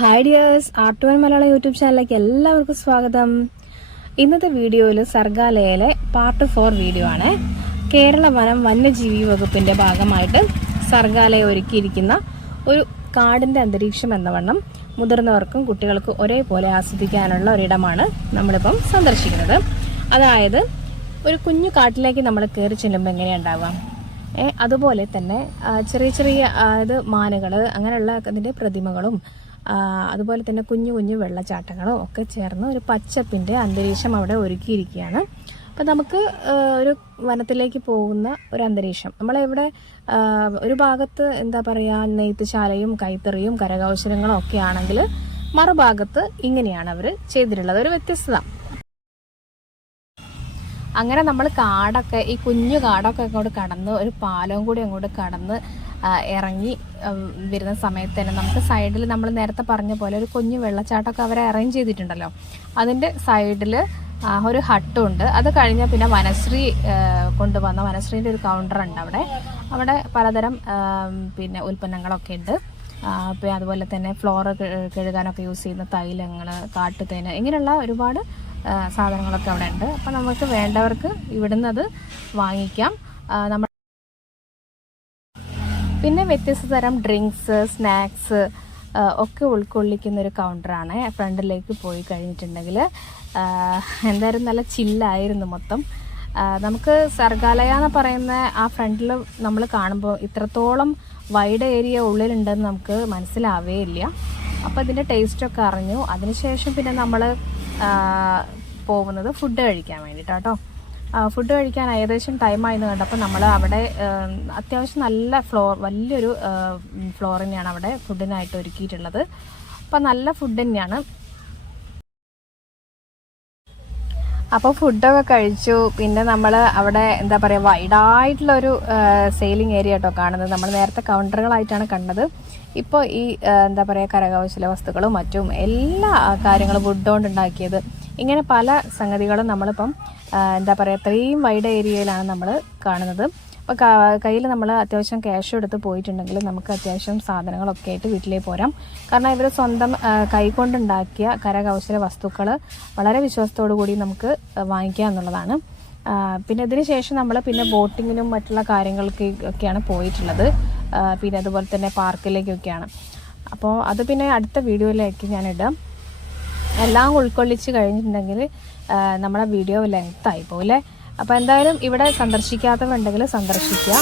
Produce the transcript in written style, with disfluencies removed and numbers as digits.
Hi dears, art Malayalam YouTube ചാനലിലേക്ക് എല്ലാവർക്കും സ്വാഗതം. ഇന്നത്തെ വീഡിയോയിൽ സർഗാലയയിലെ പാർട്ട് 4 വീഡിയോ ആണ്. കേരള വനം വന്യജീവി വകുപ്പിന്റെ ഭാഗമായിട്ട് സർഗാലയ ഒരുക്കിയിരിക്കുന്ന ഒരു കാടിന്റെ അന്തരീക്ഷം എന്ന വണ്ണം മുതിർന്നവർക്കും കുട്ടികൾക്കും ഒരേപോലെ ആസ്വദിക്കാനുള്ള ഒരിടമാണ് നമ്മളിപ്പം സന്ദർശിക്കുന്നത്. അതായത് ഒരു കുഞ്ഞു കാട്ടിലേക്ക് നമ്മൾ കയറി ചെല്ലുമ്പോൾ എങ്ങനെയുണ്ടാവാം, അതുപോലെ തന്നെ ചെറിയ ചെറിയ മാനുകൾ അങ്ങനെയുള്ള അതിൻ്റെ പ്രതിമകളും അതുപോലെ തന്നെ കുഞ്ഞു കുഞ്ഞു വെള്ളച്ചാട്ടങ്ങളും ഒക്കെ ചേർന്ന് ഒരു പച്ചപ്പിൻ്റെ അന്തരീക്ഷം അവിടെ ഒരുക്കിയിരിക്കുകയാണ്. അപ്പം നമുക്ക് ഒരു വനത്തിലേക്ക് പോകുന്ന ഒരു അന്തരീക്ഷം, നമ്മളിവിടെ ഒരു ഭാഗത്ത് എന്താ പറയുക, നെയ്ത്തുശാലയും കൈത്തറിയും കരകൗശലങ്ങളും ഒക്കെ ആണെങ്കിൽ മറുഭാഗത്ത് ഇങ്ങനെയാണ് അവർ ചെയ്തിട്ടുള്ളത്, ഒരു വ്യത്യസ്തത. അങ്ങനെ നമ്മൾ കാടൊക്കെ, ഈ കുഞ്ഞു കാടൊക്കെ അങ്ങോട്ട് കടന്ന് ഒരു പാലവും കൂടി അങ്ങോട്ട് കടന്ന് ഇറങ്ങി വരുന്ന സമയത്ത് തന്നെ നമുക്ക് സൈഡിൽ നമ്മൾ നേരത്തെ പറഞ്ഞ പോലെ ഒരു കുഞ്ഞു വെള്ളച്ചാട്ടമൊക്കെ അവരെ അറേഞ്ച് ചെയ്തിട്ടുണ്ടല്ലോ, അതിൻ്റെ സൈഡിൽ ഒരു ഹട്ടുണ്ട്. അത് കഴിഞ്ഞാൽ പിന്നെ വനശ്രീ കൊണ്ടുവന്ന വനശ്രീൻ്റെ ഒരു കൗണ്ടറുണ്ട് അവിടെ പലതരം പിന്നെ ഉൽപ്പന്നങ്ങളൊക്കെ ഉണ്ട്. പിന്നെ അതുപോലെ തന്നെ ഫ്ലോർ കഴുകാനൊക്കെ യൂസ് ചെയ്യുന്ന തൈലങ്ങൾ, കാട്ടുതേന്, ഇങ്ങനെയുള്ള ഒരുപാട് സാധനങ്ങളൊക്കെ അവിടെ ഉണ്ട്. അപ്പം നമുക്ക് വേണ്ടവർക്ക് ഇവിടുന്ന് അത് വാങ്ങിക്കാം. നമ്മൾ പിന്നെ വ്യത്യസ്ത തരം ഡ്രിങ്ക്സ്, സ്നാക്സ് ഒക്കെ ഉൾക്കൊള്ളിക്കുന്ന ഒരു കൗണ്ടറാണ്. ഫ്രണ്ടിലേക്ക് പോയി കഴിഞ്ഞിട്ടുണ്ടെങ്കിൽ എന്തായാലും നല്ല ചില്ലായിരുന്നു മൊത്തം. നമുക്ക് സർഗാലയ എന്ന് പറയുന്ന ആ ഫ്രണ്ടിൽ നമ്മൾ കാണുമ്പോൾ ഇത്രത്തോളം വൈഡ് ഏരിയ ഉള്ളിലുണ്ടെന്ന് നമുക്ക് മനസ്സിലാവേ ഇല്ല. അപ്പോൾ ഇതിൻ്റെ ടേസ്റ്റൊക്കെ അറിഞ്ഞു. അതിനുശേഷം പിന്നെ നമ്മൾ പോകുന്നത് ഫുഡ് കഴിക്കാൻ വേണ്ടിയിട്ടാട്ടോ. ഫുഡ് കഴിക്കാൻ ഏകദേശം ടൈമായിരുന്നു കണ്ടപ്പോൾ നമ്മൾ അവിടെ അത്യാവശ്യം നല്ല വലിയൊരു ഫ്ലോർ തന്നെയാണ് അവിടെ ഫുഡിനായിട്ട് ഒരുക്കിയിട്ടുള്ളത്. അപ്പം നല്ല ഫുഡ് തന്നെയാണ്. അപ്പോൾ ഫുഡൊക്കെ കഴിച്ചു. പിന്നെ നമ്മൾ അവിടെ എന്താ പറയുക, വൈഡായിട്ടുള്ളൊരു സെയിലിംഗ് ഏരിയ കേട്ടോ കാണുന്നത്. നമ്മൾ നേരത്തെ കൗണ്ടറുകളായിട്ടാണ് കണ്ടത്. ഇപ്പോൾ ഈ എന്താ പറയുക, കരകൗശല വസ്തുക്കളും മറ്റും എല്ലാ കാര്യങ്ങളും വുഡ് കൊണ്ട് ഉണ്ടാക്കിയത്, ഇങ്ങനെ പല സംഗതികളും നമ്മളിപ്പം എന്താ പറയുക, ഇത്രയും വൈഡ് ഏരിയയിലാണ് നമ്മൾ കാണുന്നത്. അപ്പോൾ കയ്യിൽ നമ്മൾ അത്യാവശ്യം ക്യാഷ് എടുത്ത് പോയിട്ടുണ്ടെങ്കിൽ നമുക്ക് അത്യാവശ്യം സാധനങ്ങളൊക്കെ ആയിട്ട് വീട്ടിലേക്ക് പോരാം. കാരണം ഇവർ സ്വന്തം കൈകൊണ്ടുണ്ടാക്കിയ കരകൗശല വസ്തുക്കൾ വളരെ വിശ്വാസത്തോടു കൂടി നമുക്ക് വാങ്ങിക്കുക എന്നുള്ളതാണ്. പിന്നെ ഇതിന് ശേഷം നമ്മൾ പിന്നെ ബോട്ടിങ്ങിനും മറ്റുള്ള കാര്യങ്ങൾക്കൊക്കെയാണ് പോയിട്ടുള്ളത്. പിന്നെ അതുപോലെ തന്നെ പാർക്കിലേക്കൊക്കെയാണ്. അപ്പോൾ അത് പിന്നെ അടുത്ത വീഡിയോയിലേക്ക് ഞാനിടാം. എല്ലാം ഉൾക്കൊള്ളിച്ച് കഴിഞ്ഞിട്ടുണ്ടെങ്കിൽ നമ്മുടെ വീഡിയോ ലെങ്ത് ആയി പോലെ. അപ്പോൾ എന്തായാലും ഇവിടെ സന്ദർശിക്കാത്തവരുണ്ടെങ്കിൽ സന്ദർശിക്കുക.